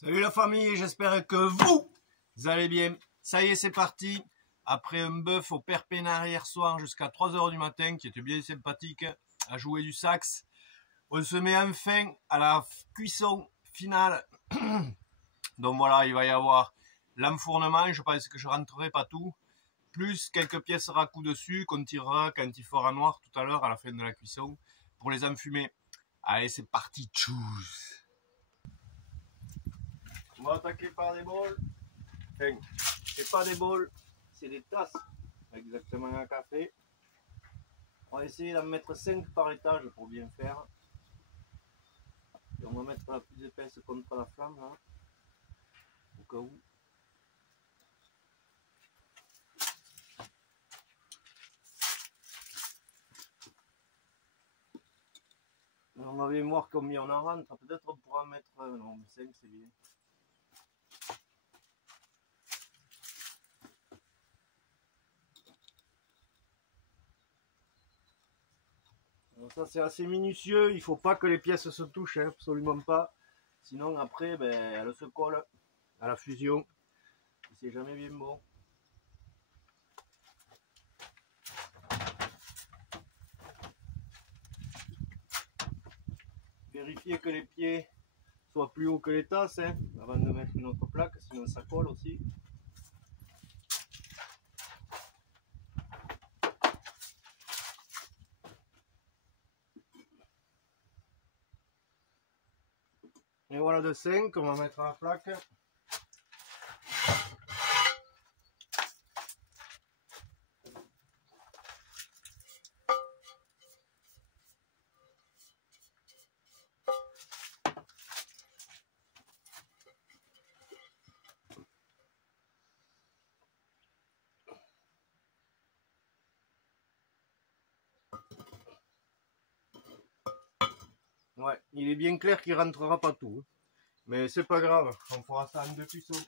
Salut la famille, j'espère que vous allez bien. Ça y est, c'est parti. Après un bœuf au Perpénard hier soir jusqu'à 3 h du matin, qui était bien sympathique, à jouer du sax, on se met enfin à la cuisson finale. Donc voilà, il va y avoir l'enfournement, je pense que je rentrerai pas tout, plus quelques pièces racoup dessus qu'on tirera quand il fera noir tout à l'heure à la fin de la cuisson pour les enfumer. Allez, c'est parti, tchuss. On va attaquer par des bols. Enfin, c'est pas des bols, c'est des tasses. Exactement un café. On va essayer d'en mettre 5 par étage pour bien faire. Et on va mettre la plus épaisse contre la flamme là. Au cas où. On va bien voir combien on en rentre. Peut-être on pourra mettre. Non, mais 5 c'est bien. Alors ça c'est assez minutieux, il faut pas que les pièces se touchent, hein, absolument pas. Sinon après elles se collent à la fusion. C'est jamais bien bon. Vérifier que les pieds soient plus hauts que les tasses, hein, avant de mettre une autre plaque, sinon ça colle aussi. Et voilà de 5, on va mettre la plaque. Ouais, il est bien clair qu'il rentrera pas tout. Mais c'est pas grave, on fera ça en 2 cuissons.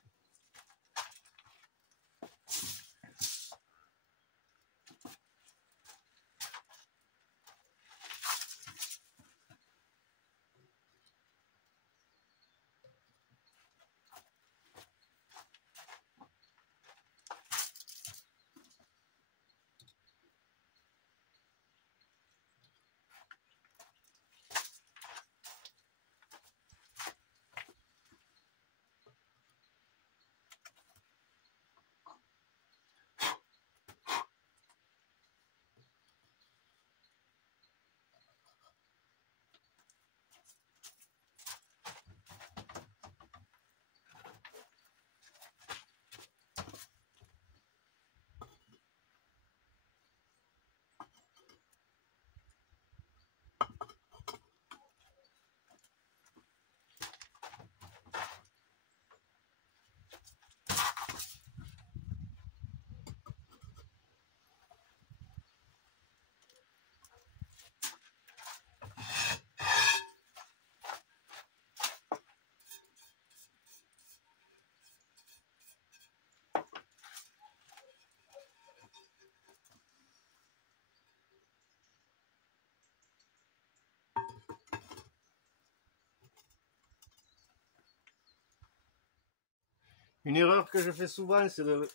Une erreur que je fais souvent, c'est de ne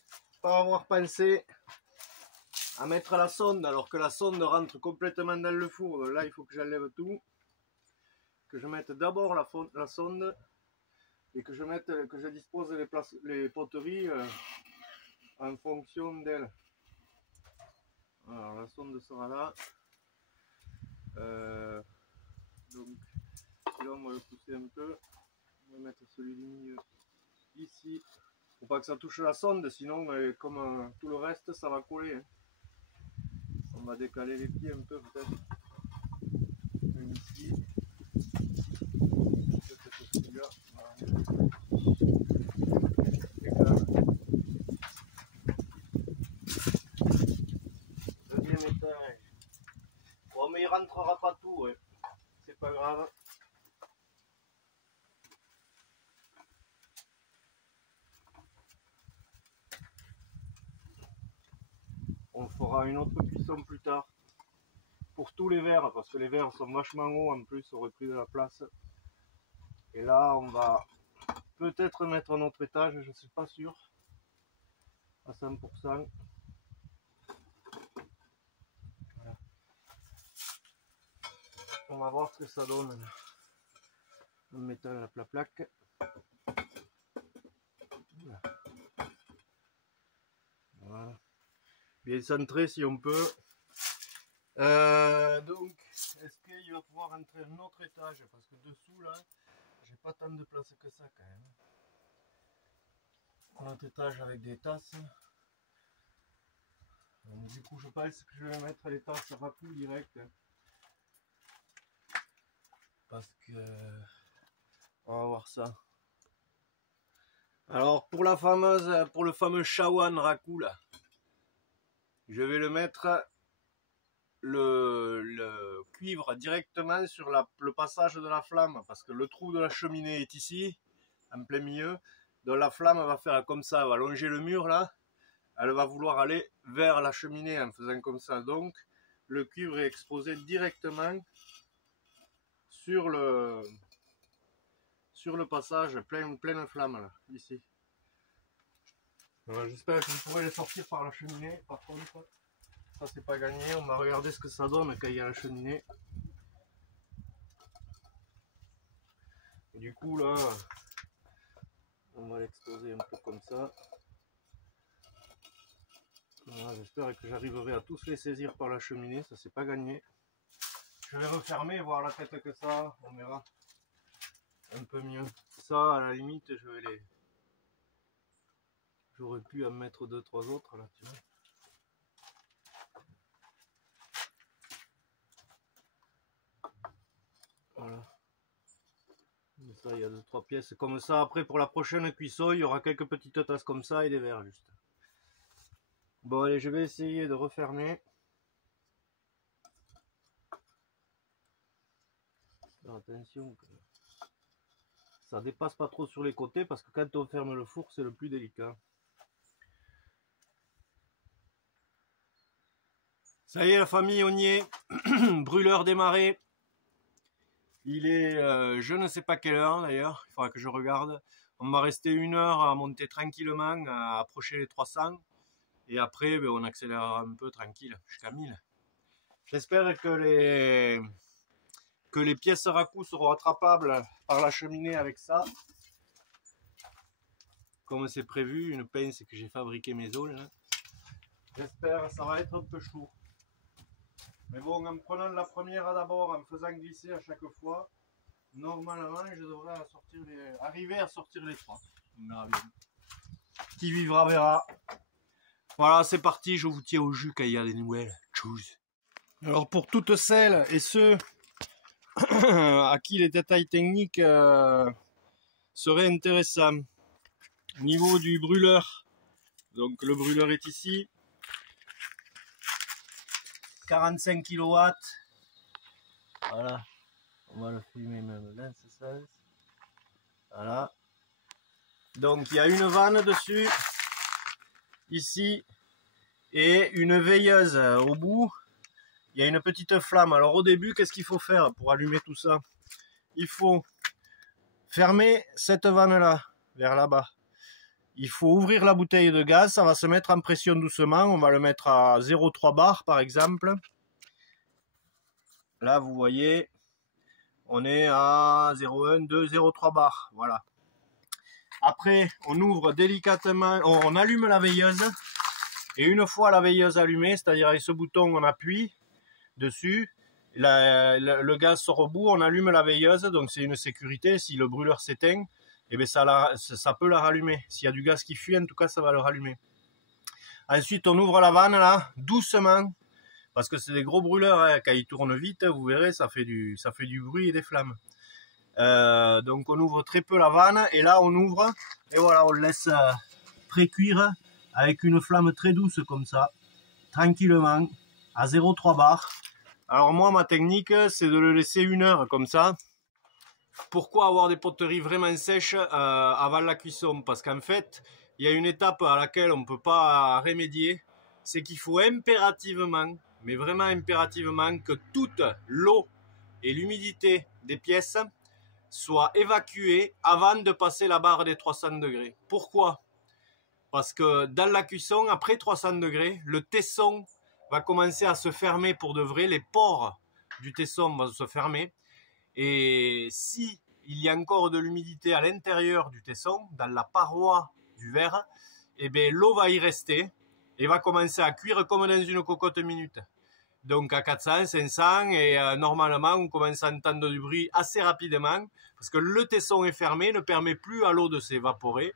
pas avoir pensé à mettre la sonde alors que la sonde rentre complètement dans le four. Là, il faut que j'enlève tout, que je mette d'abord la sonde et que je dispose les poteries en fonction d'elle. Alors la sonde sera là. Donc là on va le pousser un peu. On va mettre celui du milieu ici. Faut pas que ça touche la sonde, sinon comme tout le reste ça va coller. Hein. On va décaler les pieds un peu peut-être. Ici. Peut-être celui-là. Deuxième étage. Bon mais il rentrera pas tout, ouais. C'est pas grave. On fera une autre cuisson plus tard. Pour tous les verres, parce que les verres sont vachement hauts en plus, aurait pris de la place. Et là on va Peut-être mettre un autre étage, je ne suis pas sûr à 100%. Voilà. On va voir ce que ça donne là. En mettant la plaque. Voilà. Bien centré si on peut. Donc, est-ce qu'il va pouvoir entrer un autre étage? Parce que dessous là, j'ai pas tant de place que ça quand même. Un autre étage avec des tasses. Donc, du coup, je pense que je vais mettre les tasses à racoup direct. Parce que on va voir ça. Alors pour la fameuse, pour le fameux Shawan racoup là, je vais le mettre le cuivre directement sur le passage de la flamme, parce que le trou de la cheminée est ici, en plein milieu. Donc la flamme va faire comme ça, elle va longer le mur là, elle va vouloir aller vers la cheminée en faisant comme ça. Donc le cuivre est exposé directement sur le passage pleine flamme là, ici. J'espère que je pourrai les sortir par la cheminée. Par contre, ça c'est pas gagné. On va regarder ce que ça donne quand il y a la cheminée. Et du coup là, on va l'exposer un peu comme ça. Voilà, j'espère que j'arriverai à tous les saisir par la cheminée. Ça c'est pas gagné. Je vais refermer, voir la tête que ça. On verra un peu mieux. Ça, à la limite, je vais les... J'aurais pu en mettre 2-3 autres là, tu vois. Voilà. Et ça, il y a 2-3 pièces comme ça. Après, pour la prochaine cuisson, il y aura quelques petites tasses comme ça et des verres juste. Bon, allez, je vais essayer de refermer. Alors, attention que ça dépasse pas trop sur les côtés, parce que quand on ferme le four, c'est le plus délicat. Ça y est la famille, on y est. Brûleur démarré. Il est je ne sais pas quelle heure d'ailleurs, il faudra que je regarde. On m'a resté 1 heure à monter tranquillement, à approcher les 300. Et après on accélère un peu tranquille jusqu'à 1000. J'espère que les pièces racoup seront attrapables par la cheminée avec ça. Comme c'est prévu, une pince que j'ai fabriqué maison. J'espère que ça va être un peu chaud. Mais bon, en prenant la première d'abord, en faisant glisser à chaque fois, normalement je devrais arriver à sortir les 3. On verra bien. Qui vivra verra. Voilà, c'est parti, je vous tiens au jus quand il y a des nouvelles. Tchuss. Alors pour toutes celles et ceux à qui les détails techniques seraient intéressants, au niveau du brûleur, donc le brûleur est ici, 45 kW, voilà, on va le filmer même dans ce sens, voilà, donc il y a une vanne dessus, ici, et une veilleuse au bout. Il y a une petite flamme. Alors au début, qu'est-ce qu'il faut faire pour allumer tout ça? Il faut fermer cette vanne là, vers là-bas. Il faut ouvrir la bouteille de gaz, ça va se mettre en pression doucement. On va le mettre à 0,3 bar par exemple. Là vous voyez, on est à 0,1, 2, 0,3 bar. Voilà. Après, on ouvre délicatement, on allume la veilleuse. Et une fois la veilleuse allumée, c'est-à-dire avec ce bouton, on appuie dessus, le gaz sort au bout, on allume la veilleuse, donc c'est une sécurité. Si le brûleur s'éteint, eh bien ça peut la rallumer. S'il y a du gaz qui fuit, en tout cas ça va le rallumer. Ensuite on ouvre la vanne là, doucement, parce que c'est des gros brûleurs, hein. Quand ils tournent vite, vous verrez, ça fait du bruit et des flammes. Donc on ouvre très peu la vanne, et là on ouvre, et voilà, on le laisse pré-cuire avec une flamme très douce comme ça, tranquillement, à 0,3 bar. Alors moi, ma technique, c'est de le laisser 1 heure comme ça. Pourquoi avoir des poteries vraiment sèches avant la cuisson? Parce qu'en fait, il y a une étape à laquelle on ne peut pas remédier. C'est qu'il faut impérativement, mais vraiment impérativement, que toute l'eau et l'humidité des pièces soit évacué avant de passer la barre des 300 degrés. Pourquoi? Parce que dans la cuisson, après 300 degrés, le tesson va commencer à se fermer pour de vrai, les pores du tesson vont se fermer. Et si il y a encore de l'humidité à l'intérieur du tesson, dans la paroi du verre, eh bien, l'eau va y rester et va commencer à cuire comme dans une cocotte minute. Donc à 400, 500 et normalement on commence à entendre du bruit assez rapidement parce que le tesson est fermé, ne permet plus à l'eau de s'évaporer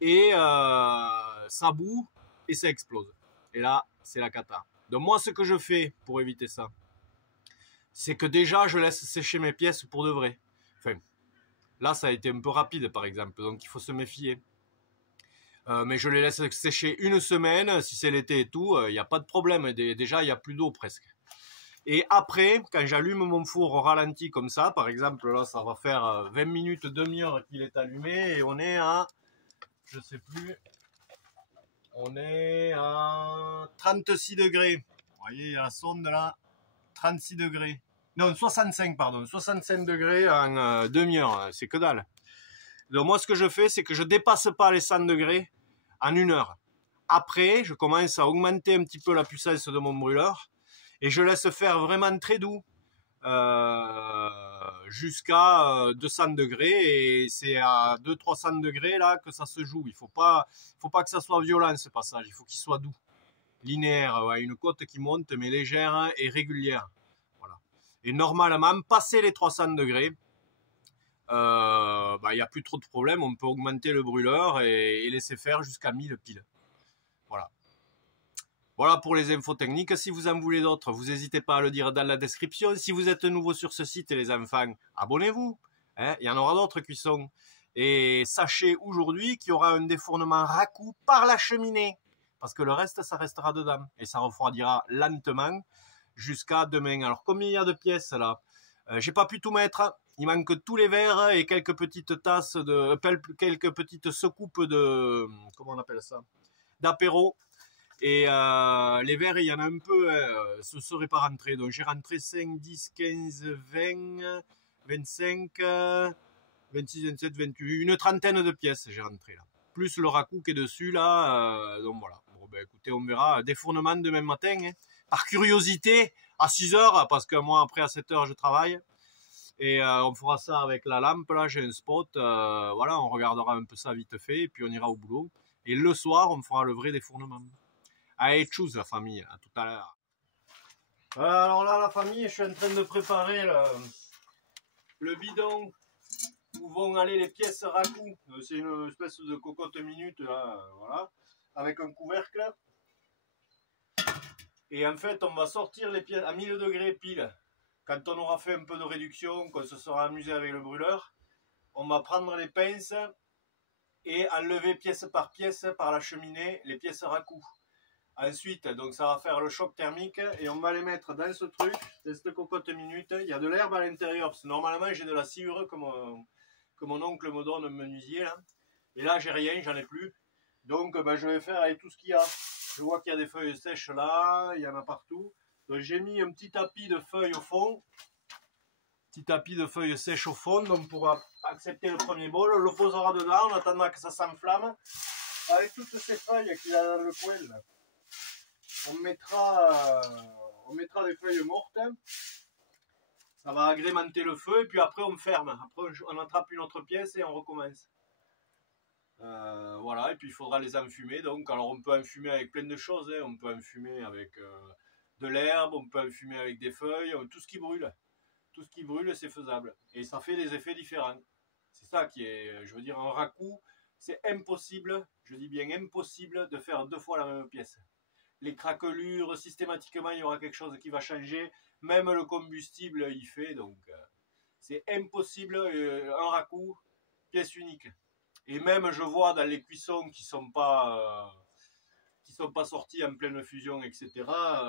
et ça bout et ça explose. Et là, c'est la cata. Donc moi, ce que je fais pour éviter ça, c'est que déjà, je laisse sécher mes pièces pour de vrai. Enfin, là, ça a été un peu rapide, par exemple, donc il faut se méfier. Mais je les laisse sécher une semaine, si c'est l'été et tout, il n'y a pas de problème. Déjà, il n'y a plus d'eau presque. Et après, quand j'allume mon four au ralenti comme ça, par exemple, là, ça va faire 20 minutes, demi-heure qu'il est allumé, et on est à, je sais plus, on est à 36 degrés. Vous voyez, la sonde là, 36 degrés. Non, 65, pardon, 65 degrés en demi-heure, c'est que dalle. Donc moi, ce que je fais, c'est que je dépasse pas les 100 degrés en 1 heure. Après, je commence à augmenter un petit peu la puissance de mon brûleur et je laisse faire vraiment très doux jusqu'à 200 degrés et c'est à 200-300 degrés là que ça se joue. Il faut pas que ça soit violent ce passage, il faut qu'il soit doux, linéaire, ouais, une côte qui monte mais légère et régulière. Voilà. Et normalement, passer les 300 degrés, il n'y a plus trop de problèmes, on peut augmenter le brûleur et laisser faire jusqu'à 1000 piles. Voilà. Voilà pour les infos techniques. Si vous en voulez d'autres, vous n'hésitez pas à le dire dans la description. Si vous êtes nouveau sur ce site, les enfants, abonnez-vous. Hein, il y en aura d'autres qui sont. Et sachez aujourd'hui qu'il y aura un défournement racoup par la cheminée. Parce que le reste, ça restera dedans. Et ça refroidira lentement jusqu'à demain. Alors, combien il y a de pièces là? J'ai pas pu tout mettre. Il manque tous les verres et quelques petites tasses quelques petites soucoupes de, comment on appelle ça, d'apéro. Et les verres, il y en a un peu, ce serait pas rentré. Donc j'ai rentré 5, 10, 15, 20, 25, 26, 27, 28, une trentaine de pièces j'ai rentré là. Plus le racoup qui est dessus là. Donc voilà. Bon ben écoutez, on verra. Défournement demain matin. Hein. Par curiosité, à 6 heures, parce que moi après à 7 heures je travaille. Et on fera ça avec la lampe, là j'ai un spot, voilà, on regardera un peu ça vite fait, et puis on ira au boulot. Et le soir, on fera le vrai défournement. Allez, tchuss la famille, à tout à l'heure. Alors là la famille, je suis en train de préparer le bidon où vont aller les pièces racoup. C'est une espèce de cocotte minute, là, voilà, avec un couvercle. Et en fait, on va sortir les pièces à 1000 degrés pile. Quand on aura fait un peu de réduction, qu'on se sera amusé avec le brûleur, on va prendre les pinces et enlever pièce par pièce par la cheminée les pièces racoup. Ensuite, donc ça va faire le choc thermique et on va les mettre dans ce truc, dans cette cocotte minute. Il y a de l'herbe à l'intérieur parce que normalement j'ai de la sciure que mon oncle me donne, un menuisier là. Et là j'ai rien, j'en ai plus. Donc ben, je vais faire avec tout ce qu'il y a. Je vois qu'il y a des feuilles sèches là, il y en a partout. Donc j'ai mis un petit tapis de feuilles au fond. Petit tapis de feuilles sèches au fond. Donc on pourra accepter le premier bol. On le posera dedans en attendant que ça s'enflamme. Avec toutes ces feuilles qu'il y a dans le coin là. On mettra des feuilles mortes. Ça va agrémenter le feu. Et puis après on ferme. Après on attrape une autre pièce et on recommence. Voilà, et puis il faudra les enfumer. Donc, alors on peut enfumer avec plein de choses. Hein. On peut enfumer avec de l'herbe, on peut enfumer avec des feuilles, tout ce qui brûle. Tout ce qui brûle, c'est faisable. Et ça fait des effets différents. C'est ça qui est, je veux dire, un racoup, c'est impossible, je dis bien impossible, de faire 2 fois la même pièce. Les craquelures, systématiquement, il y aura quelque chose qui va changer. Même le combustible, il fait. Donc, c'est impossible, un racoup, pièce unique. Et même, je vois dans les cuissons qui sont pas sortis en pleine fusion, etc.,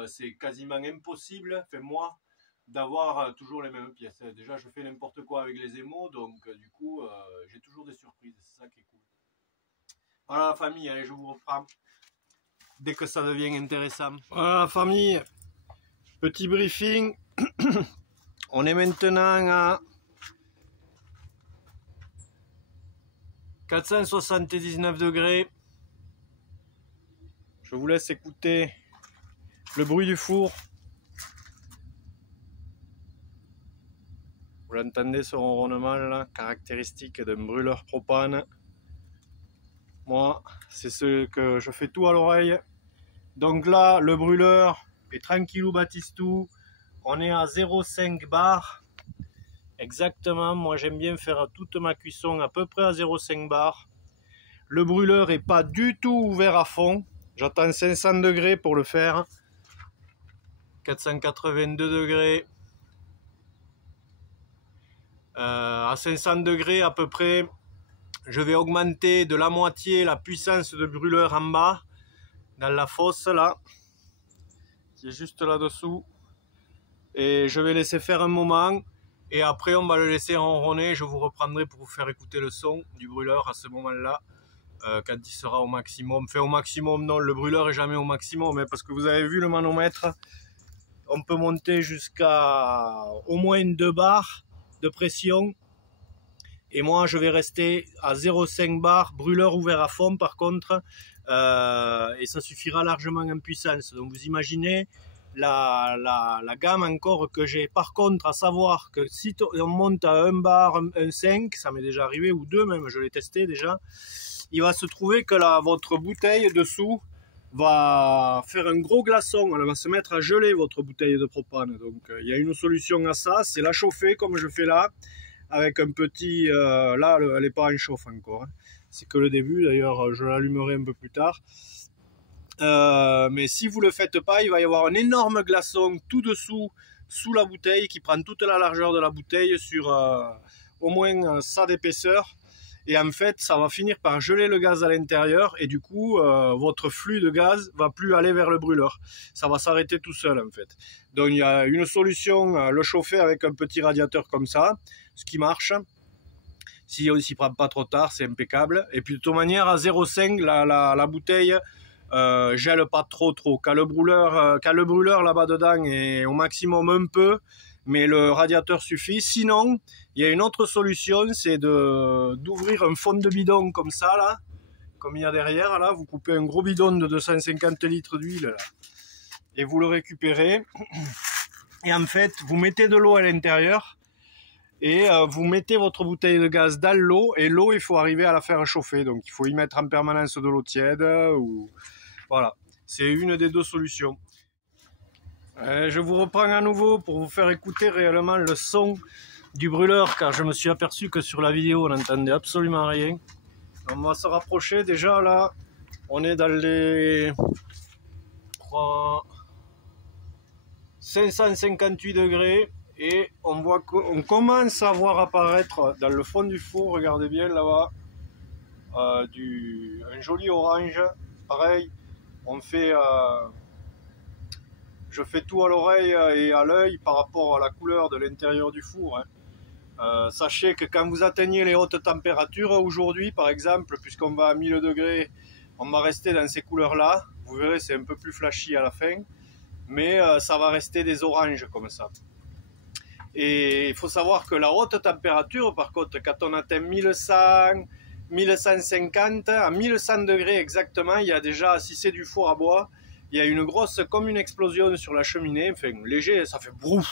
c'est quasiment impossible, enfin moi, d'avoir toujours les mêmes pièces. Déjà, je fais n'importe quoi avec les émaux, donc du coup, j'ai toujours des surprises, c'est ça qui est cool. Voilà la famille, allez, je vous reprends dès que ça devient intéressant. Voilà la famille, petit briefing. On est maintenant à 479 degrés. Je vous laisse écouter le bruit du four. Vous l'entendez, ce ronronnement là, caractéristique d'un brûleur propane. Moi, c'est ce que je fais tout à l'oreille. Donc là, le brûleur est tranquillou batistou. On est à 0,5 bar. Exactement, moi j'aime bien faire toute ma cuisson à peu près à 0,5 bar. Le brûleur est pas du tout ouvert à fond. J'attends 500 degrés pour le faire. 482 degrés. À 500 degrés à peu près, je vais augmenter de la moitié la puissance de brûleur en bas, dans la fosse là, qui est juste là-dessous. Et je vais laisser faire un moment. Et après, on va le laisser ronronner. Je vous reprendrai pour vous faire écouter le son du brûleur à ce moment-là, quand il sera au maximum. Enfin, au maximum, non, le brûleur est jamais au maximum, hein, parce que vous avez vu le manomètre, on peut monter jusqu'à au moins 2 bars de pression. Et moi, je vais rester à 0,5 bar, brûleur ouvert à fond par contre, et ça suffira largement en puissance. Donc vous imaginez la gamme encore que j'ai. Par contre, à savoir que si on monte à 1 bar, 1,5, ça m'est déjà arrivé, ou 2 même, je l'ai testé déjà, il va se trouver que votre bouteille dessous va faire un gros glaçon, elle va se mettre à geler votre bouteille de propane. Donc il y a une solution à ça, c'est la chauffer comme je fais là, avec un petit... là, elle n'est pas en chauffe encore, hein. C'est que le début, d'ailleurs je l'allumerai un peu plus tard. Mais si vous ne le faites pas, il va y avoir un énorme glaçon tout dessous, sous la bouteille, qui prend toute la largeur de la bouteille sur au moins ça d'épaisseur. Et en fait, ça va finir par geler le gaz à l'intérieur et du coup, votre flux de gaz va plus aller vers le brûleur. Ça va s'arrêter tout seul en fait. Donc il y a une solution, le chauffer avec un petit radiateur comme ça, ce qui marche. Si on ne s'y prend pas trop tard, c'est impeccable. Et puis de toute manière, à 0,5, la bouteille gèle pas trop. Quand le brûleur là-bas dedans est au maximum un peu, mais le radiateur suffit. Sinon, il y a une autre solution, c'est d'ouvrir un fond de bidon comme ça, là, comme il y a derrière, là. Vous coupez un gros bidon de 250 litres d'huile, et vous le récupérez. Et en fait, vous mettez de l'eau à l'intérieur, et vous mettez votre bouteille de gaz dans l'eau, et l'eau, il faut arriver à la faire chauffer. Donc, il faut y mettre en permanence de l'eau tiède, ou... Voilà, c'est une des deux solutions. Je vous reprends à nouveau pour vous faire écouter réellement le son du brûleur, car je me suis aperçu que sur la vidéo on n'entendait absolument rien. On va se rapprocher. Déjà là, on est dans les 558 degrés et on voit qu'on commence à voir apparaître dans le fond du four, regardez bien là-bas, un joli orange. Pareil, on fait... je fais tout à l'oreille et à l'œil par rapport à la couleur de l'intérieur du four, hein. Sachez que quand vous atteignez les hautes températures, aujourd'hui par exemple, puisqu'on va à 1000 degrés, on va rester dans ces couleurs-là. Vous verrez, c'est un peu plus flashy à la fin, mais ça va rester des oranges comme ça. Et il faut savoir que la haute température, par contre, quand on atteint 1100, 1150, à 1100 degrés exactement, il y a déjà, si c'est du four à bois, il y a une grosse, comme une explosion sur la cheminée, enfin léger, ça fait brouf.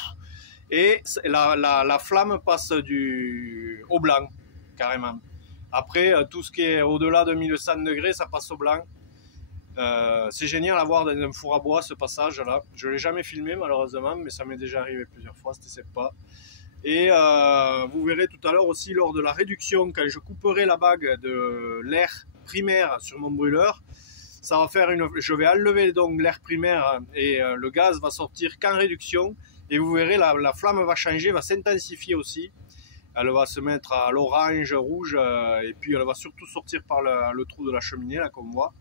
Et la flamme passe au blanc, carrément. Après, tout ce qui est au-delà de 1100 degrés, ça passe au blanc. C'est génial à voir dans un four à bois, ce passage-là. Je ne l'ai jamais filmé, malheureusement, mais ça m'est déjà arrivé plusieurs fois, c'était sympa. Et vous verrez tout à l'heure aussi, lors de la réduction, quand je couperai la bague de l'air primaire sur mon brûleur, ça va faire je vais enlever donc l'air primaire et le gaz va sortir qu'en réduction. Et vous verrez, la flamme va changer, va s'intensifier aussi. Elle va se mettre à l'orange, rouge, et puis elle va surtout sortir par le trou de la cheminée, là, comme on voit.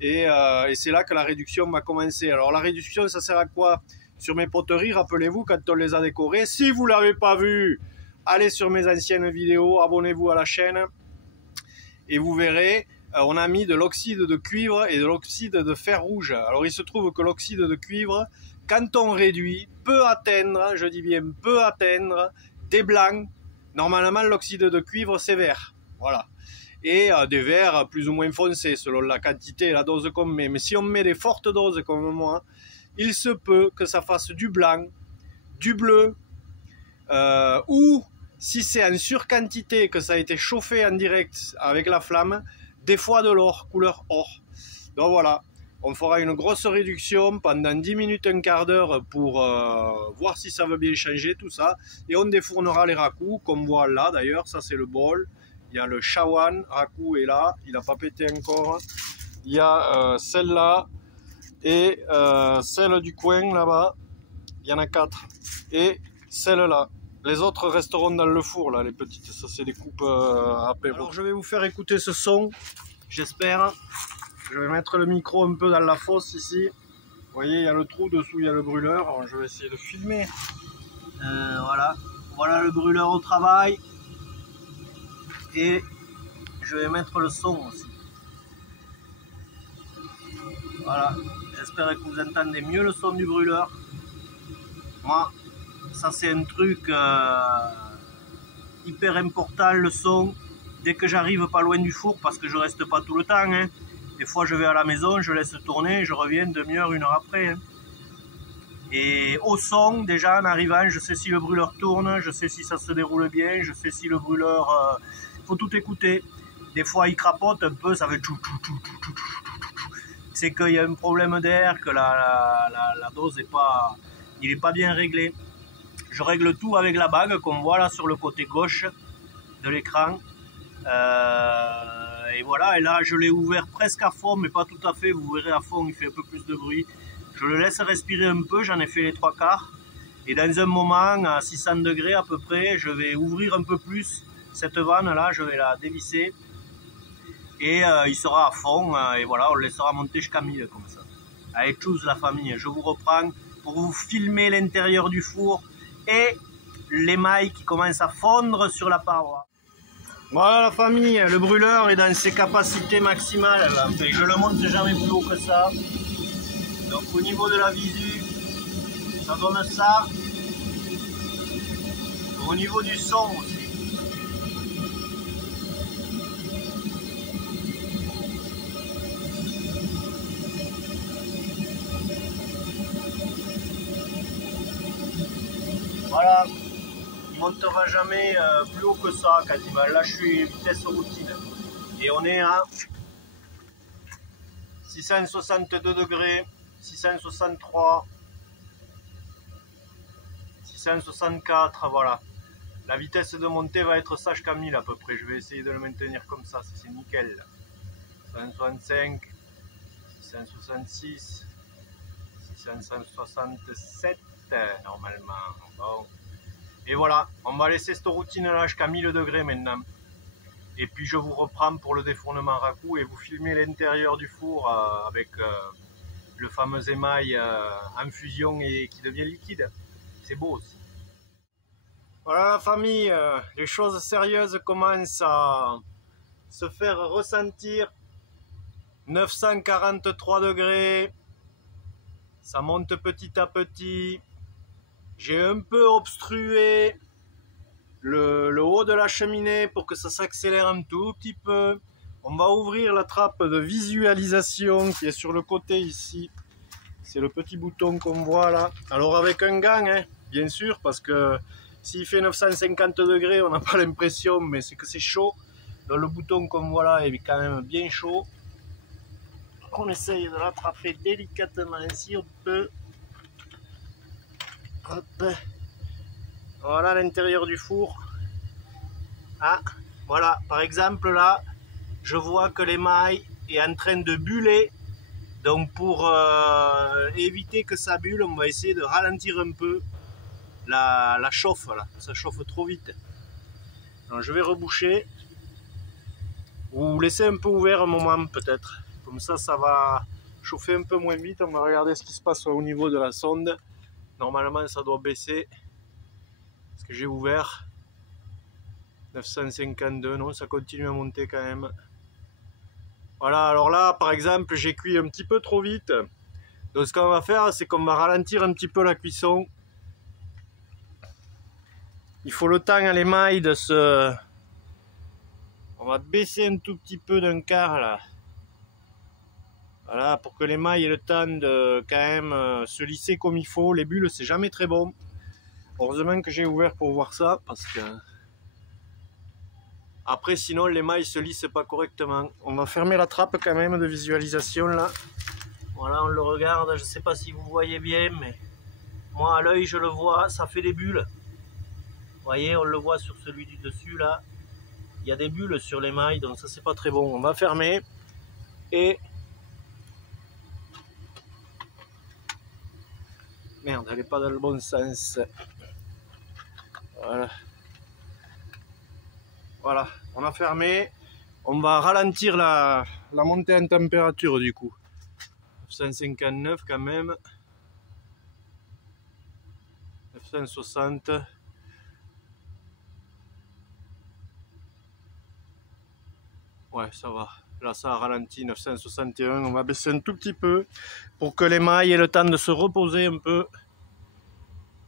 Et c'est là que la réduction va commencer. Alors la réduction, ça sert à quoi? Sur mes poteries, rappelez-vous, quand on les a décorées, si vous ne l'avez pas vu, allez sur mes anciennes vidéos, abonnez-vous à la chaîne, et vous verrez, on a mis de l'oxyde de cuivre et de l'oxyde de fer rouge. Alors il se trouve que l'oxyde de cuivre, quand on réduit, peut atteindre, je dis bien peut atteindre, des blancs. Normalement, l'oxyde de cuivre, c'est vert. Voilà. et des verts plus ou moins foncés selon la quantité et la dose qu'on met. Mais si on met des fortes doses comme moi, il se peut que ça fasse du blanc, du bleu, ou si c'est en surquantité, que ça a été chauffé en direct avec la flamme, des fois de l'or, couleur or. Donc voilà, on fera une grosse réduction pendant 10 minutes, un quart d'heure pour voir si ça veut bien changer tout ça. Et on défournera les rakus, comme voit là d'ailleurs, ça c'est le bol. Il y a le Shawan, raku est là, il n'a pas pété encore. Il y a celle-là et celle du coin là-bas, il y en a 4. Et celle-là. Les autres resteront dans le four, là, les petites. Ça, c'est des coupes apéro. Alors, je vais vous faire écouter ce son, j'espère. Je vais mettre le micro un peu dans la fosse ici. Vous voyez, il y a le trou dessous, il y a le brûleur. Alors, je vais essayer de filmer. Voilà. Voilà le brûleur au travail. Et je vais mettre le son aussi. Voilà. J'espère que vous entendez mieux le son du brûleur. Moi, ça c'est un truc hyper important, le son. Dès que j'arrive pas loin du four, parce que je reste pas tout le temps, hein. Des fois je vais à la maison, je laisse tourner, je reviens demi-heure, 1 heure après, hein. Et au son, déjà en arrivant, je sais si le brûleur tourne, je sais si ça se déroule bien, je sais si le brûleur... faut tout écouter. Des fois il crapote un peu, ça fait tchou tchou tchou tchou tchou tchou. C'est qu'il y a un problème d'air, que la dose est pas... il est pas bien réglé. Je règle tout avec la bague qu'on voit là sur le côté gauche de l'écran. Et voilà, et là je l'ai ouvert presque à fond, mais pas tout à fait. Vous verrez à fond, il fait un peu plus de bruit. Je le laisse respirer un peu, j'en ai fait les 3/4. Et dans un moment, à 600 degrés à peu près, je vais ouvrir un peu plus cette vanne là, je vais la dévisser. Et il sera à fond, et voilà, on le laissera monter jusqu'à 1000 comme ça. Allez, tchuss la famille, je vous reprends pour vous filmer l'intérieur du four et l'émail qui commence à fondre sur la paroi. Voilà la famille, le brûleur est dans ses capacités maximales. Là. Enfin, je le monte jamais plus haut que ça. Donc au niveau de la visu, ça donne ça. Au niveau du son aussi. Voilà, il montera jamais plus haut que ça quasiment. Là je suis vitesse routine. Et on est à 662 degrés, 663, 664, voilà. La vitesse de montée va être ça jusqu'à 1000 à peu près. Je vais essayer de le maintenir comme ça, c'est nickel. 665, 666, 667 normalement. Bon. Et voilà, on va laisser cette routine là jusqu'à 1000 degrés maintenant. Et puis je vous reprends pour le défournement raku et vous filmez l'intérieur du four avec le fameux émail en fusion et qui devient liquide. C'est beau aussi. Voilà la famille, les choses sérieuses commencent à se faire ressentir. 943 degrés, ça monte petit à petit. J'ai un peu obstrué le haut de la cheminée pour que ça s'accélère un tout petit peu. On va ouvrir la trappe de visualisation qui est sur le côté ici. C'est le petit bouton qu'on voit là. Alors avec un gant, hein, bien sûr, parce que s'il fait 950 degrés, on n'a pas l'impression, mais c'est que c'est chaud. Donc le bouton qu'on voit là est quand même bien chaud. On essaye de l'attraper délicatement si on peut. Hop. Voilà l'intérieur du four. Ah, voilà, par exemple là, je vois que l'émail est en train de buller. Donc pour éviter que ça bulle, on va essayer de ralentir un peu la chauffe là. Ça chauffe trop vite. Alors je vais reboucher. Ou laisser un peu ouvert un moment peut-être. Comme ça, ça va chauffer un peu moins vite. On va regarder ce qui se passe au niveau de la sonde. Normalement, ça doit baisser. Parce que j'ai ouvert. 952, non, ça continue à monter quand même. Voilà, alors là, par exemple, j'ai cuit un petit peu trop vite. Donc ce qu'on va faire, c'est qu'on va ralentir un petit peu la cuisson. Il faut le temps à l'émail de se... On On va baisser un tout petit peu d'un quart là. Voilà, pour que les mailles aient le temps de quand même se lisser comme il faut. Les bulles, c'est jamais très bon. Heureusement que j'ai ouvert pour voir ça, parce que après sinon les mailles se lissent pas correctement. On va fermer la trappe quand même de visualisation là. Voilà, on le regarde, je sais pas si vous voyez bien, mais moi à l'œil je le vois, ça fait des bulles. Vous voyez, on le voit sur celui du dessus là. Il y a des bulles sur les mailles, donc ça c'est pas très bon. On va fermer et... Merde, elle n'est pas dans le bon sens. Voilà. Voilà, on a fermé. On va ralentir la montée en température du coup. 959 quand même. 960. Ouais, ça va. Là, ça a ralenti, 961. On va baisser un tout petit peu pour que les mailles aient le temps de se reposer un peu.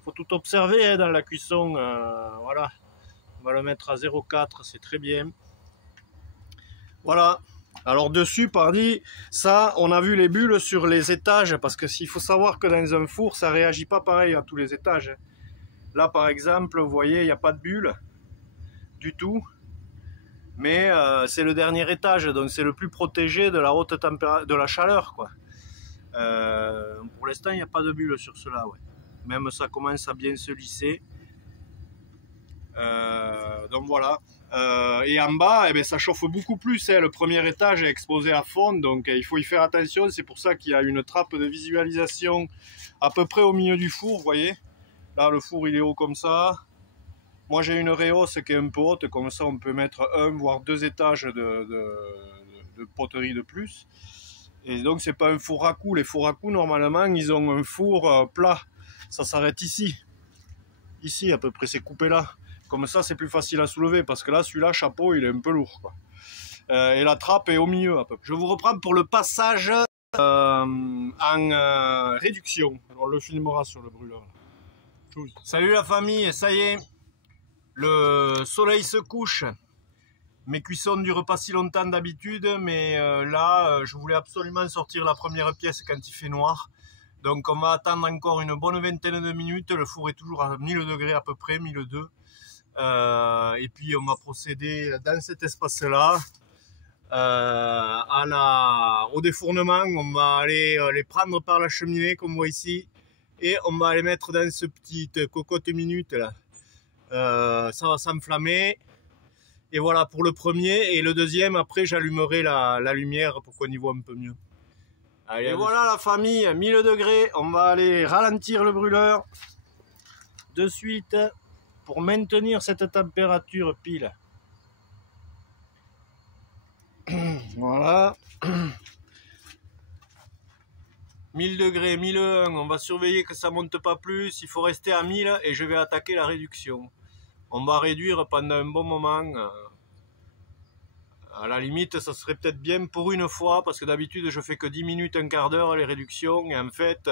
Faut tout observer hein, dans la cuisson. Voilà. On va le mettre à 0,4, c'est très bien. Voilà. Alors dessus, pardi, ça, on a vu les bulles sur les étages, parce que s'il faut savoir que dans un four, ça réagit pas pareil à tous les étages. Là, par exemple, vous voyez, il n'y a pas de bulles du tout. Mais c'est le dernier étage, donc c'est le plus protégé de la haute température, de la chaleur, quoi. Pour l'instant, il n'y a pas de bulles sur cela, ouais. Même ça commence à bien se lisser. Donc voilà. Et en bas, eh bien, ça chauffe beaucoup plus. Hein. Le premier étage est exposé à fond, donc il faut y faire attention. C'est pour ça qu'il y a une trappe de visualisation à peu près au milieu du four, vous voyez. Là, le four, il est haut comme ça. Moi, j'ai une réhausse qui est un peu haute, comme ça, on peut mettre 1 voire 2 étages de poterie de plus. Et donc, c'est pas un four à coups. Les fours à coups, normalement, ils ont un four plat. Ça s'arrête ici. Ici, à peu près, c'est coupé là. Comme ça, c'est plus facile à soulever, parce que là, celui-là, chapeau, il est un peu lourd, quoi. Et la trappe est au milieu, à peu près. Je vous reprends pour le passage en réduction. On le filmera sur le brûleur. Salut la famille, ça y est. Le soleil se couche. Mes cuissons ne durent pas si longtemps d'habitude, mais là, je voulais absolument sortir la première pièce quand il fait noir. Donc on va attendre encore une bonne vingtaine de minutes. Le four est toujours à 1000 degrés à peu près, 1002. Et puis on va procéder dans cet espace-là au défournement. On va aller les prendre par la cheminée, comme on voit ici, et on va les mettre dans ce petit cocotte minute là. Ça va s'enflammer. Et voilà pour le premier. Et le deuxième, après j'allumerai la lumière pour qu'on y voit un peu mieux. Allez, et voilà la famille, 1000 degrés. On va aller ralentir le brûleur de suite pour maintenir cette température pile. Voilà. 1000 degrés, 1001, on va surveiller que ça monte pas plus. Il faut rester à 1000 et je vais attaquer la réduction. On va réduire pendant un bon moment. À la limite, ça serait peut-être bien pour une fois, parce que d'habitude je fais que 10 minutes, un quart d'heure les réductions. Et en fait,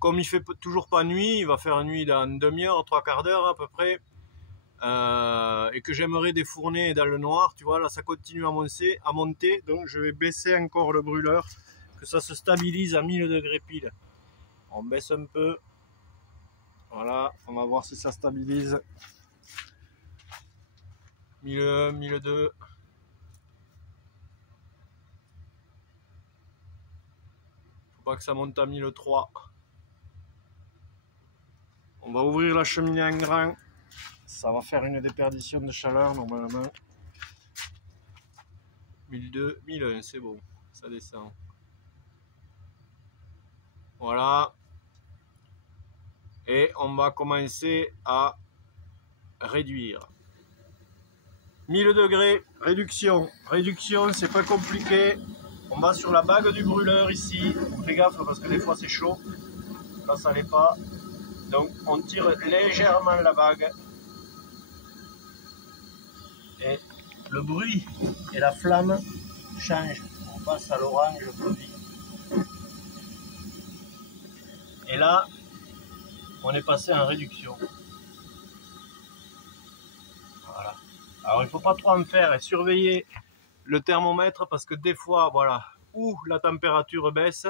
comme il fait toujours pas nuit, il va faire nuit dans une demi-heure, 3 quarts d'heure à peu près. Et que j'aimerais défourner dans le noir, tu vois, là ça continue à monter, donc je vais baisser encore le brûleur, que ça se stabilise à 1000 degrés pile. On baisse un peu, voilà, on va voir si ça stabilise. 1001, 1002. Faut pas que ça monte à 1003. On va ouvrir la cheminée en grand. Ça va faire une déperdition de chaleur normalement. 1002, 1001, c'est bon, ça descend. Voilà. Et on va commencer à réduire. 1000 degrés, réduction. Réduction, c'est pas compliqué. On va sur la bague du brûleur ici. Fais gaffe parce que des fois c'est chaud. Là, ça l'est pas. Donc, on tire légèrement la bague. Et le bruit et la flamme changent. On passe à l'orange produit. Et là, on est passé en réduction. Voilà. Alors il ne faut pas trop en faire et surveiller le thermomètre parce que des fois, voilà, ou la température baisse,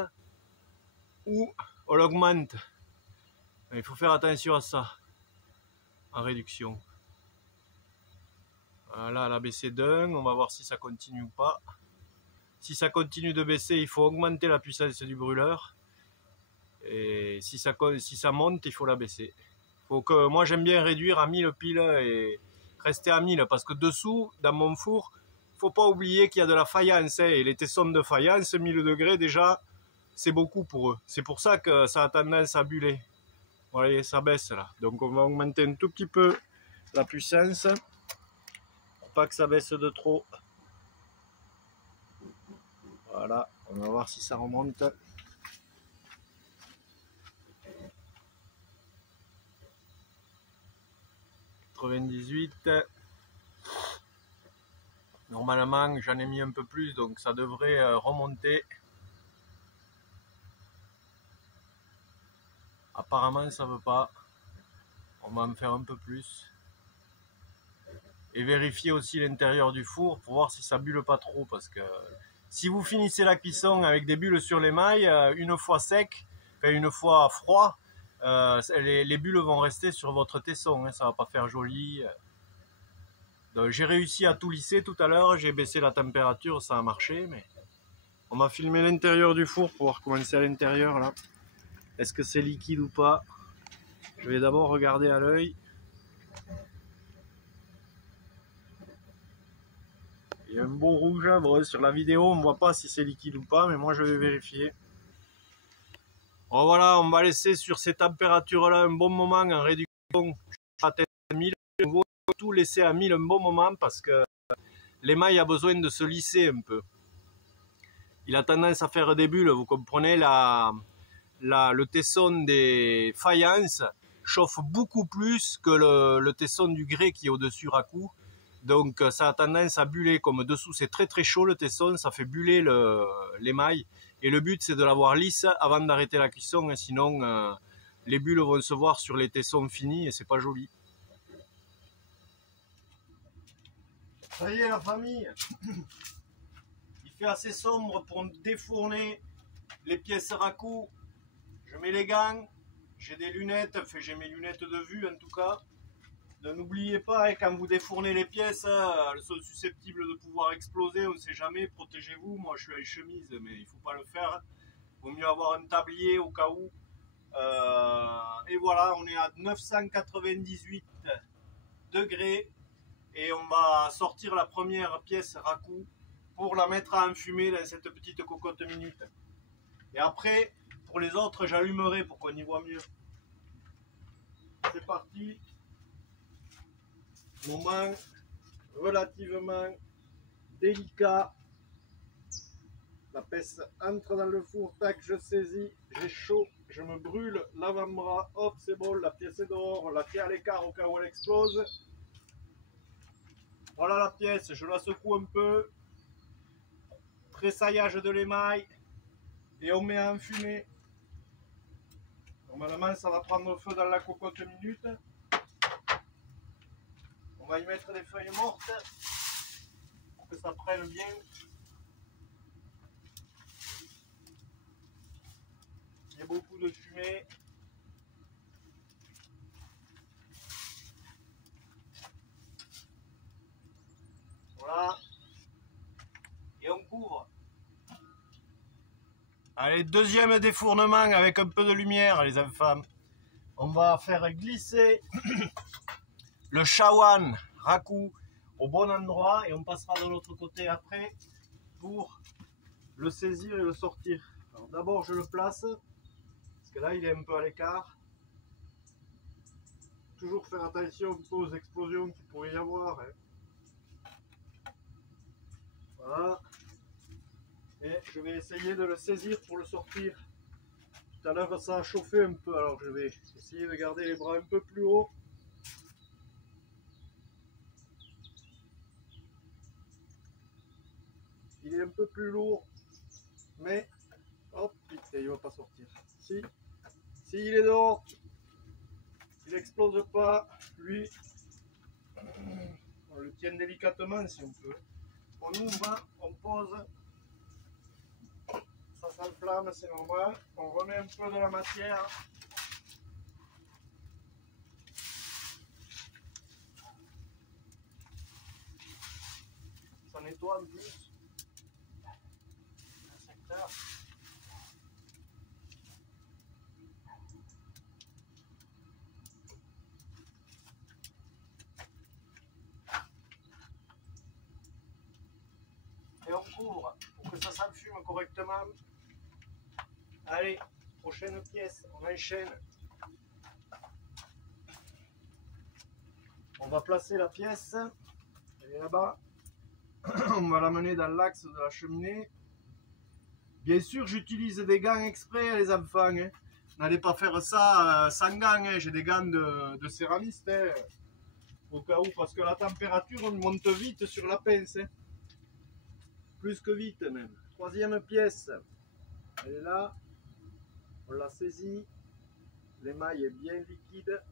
ou on l'augmente. Il faut faire attention à ça, en réduction. Voilà, elle a baissé d'un, on va voir si ça continue ou pas. Si ça continue de baisser, il faut augmenter la puissance du brûleur. Et si ça monte, il faut la baisser. Moi j'aime bien réduire à 1000 piles et rester à 1000 parce que dessous, dans mon four, il faut pas oublier qu'il y a de la faïence. Et les tessons de faïence, 1000 degrés déjà, c'est beaucoup pour eux. C'est pour ça que ça a tendance à buller. Vous voyez, ça baisse là. Donc on va augmenter un tout petit peu la puissance pour pas que ça baisse de trop. Voilà, on va voir si ça remonte. 98. Normalement j'en ai mis un peu plus donc ça devrait remonter. Apparemment ça veut pas. On va en faire un peu plus. Et vérifier aussi l'intérieur du four pour voir si ça bulle pas trop parce que si vous finissez la cuisson avec des bulles sur l'émail, une fois sec, enfin une fois froid, les bulles vont rester sur votre tesson, hein, ça va pas faire joli. Donc j'ai réussi à tout lisser tout à l'heure, j'ai baissé la température, ça a marché, mais on va filmer l'intérieur du four pour voir comment c'est à l'intérieur là. Est-ce que c'est liquide ou pas? Je vais d'abord regarder à l'œil. Il y a un beau rougeâtre sur la vidéo, on ne voit pas si c'est liquide ou pas, mais moi je vais vérifier. Bon voilà, on va laisser sur ces températures là un bon moment en réduction à 1000. On va tout laisser à 1000 un bon moment parce que l'émail a besoin de se lisser un peu. Il a tendance à faire des bulles, vous comprenez, le tesson des faïences chauffe beaucoup plus que le tesson du grès qui est au-dessus raku. Donc ça a tendance à buller, comme dessous c'est très très chaud le tesson, ça fait buller l'émail. Et le but c'est de l'avoir lisse avant d'arrêter la cuisson, sinon les bulles vont se voir sur les tessons finis et c'est pas joli. Ça y est la famille, il fait assez sombre pour défourner les pièces raku. Je mets les gants, j'ai des lunettes, enfin j'ai mes lunettes de vue en tout cas. N'oubliez pas, quand vous défournez les pièces, elles sont susceptibles de pouvoir exploser, on ne sait jamais, protégez-vous. Moi je suis avec chemise, mais il ne faut pas le faire. Il vaut mieux avoir un tablier au cas où. Et voilà, on est à 998 degrés et on va sortir la première pièce raku pour la mettre à enfumer dans cette petite cocotte minute. Et après, pour les autres, j'allumerai pour qu'on y voit mieux. C'est parti. Moment relativement délicat. La pièce entre dans le four, tac, je saisis, j'ai chaud, je me brûle l'avant-bras, hop, c'est bon, la pièce est dehors, on la tient à l'écart au cas où elle explose. Voilà la pièce, je la secoue un peu, tressaillage de l'émail, et on met à enfumer. Normalement, ça va prendre feu dans la cocotte minute. On va y mettre des feuilles mortes pour que ça prenne bien. Il y a beaucoup de fumée. Voilà. Et on couvre. Allez, deuxième défournement avec un peu de lumière, les enfants. On va faire glisser le shawan raku au bon endroit et on passera de l'autre côté après pour le saisir et le sortir. Alors d'abord je le place, parce que là il est un peu à l'écart. Toujours faire attention aux explosions qu'il pourrait y avoir. Voilà. Et je vais essayer de le saisir pour le sortir. Tout à l'heure ça a chauffé un peu, alors je vais essayer de garder les bras un peu plus haut. Il est un peu plus lourd, mais hop, il ne va pas sortir. Si il est dehors, il n'explose pas, lui. On le tient délicatement si on peut. On ouvre, on pose. Ça s'enflamme, c'est normal. On remet un peu de la matière. Ça nettoie en plus. Un secteur. Et on couvre pour que ça s'enfume correctement. Allez, prochaine pièce, on enchaîne. On va placer la pièce, elle est là-bas. On va l'amener dans l'axe de la cheminée. Bien sûr, j'utilise des gants exprès, les enfants. Hein. N'allez pas faire ça sans gants. Hein. J'ai des gants de céramiste. Hein. Au cas où, parce que la température monte vite sur la pince. Hein. Plus que vite même. Troisième pièce. Elle est là. On la saisit. L'émail est bien liquide.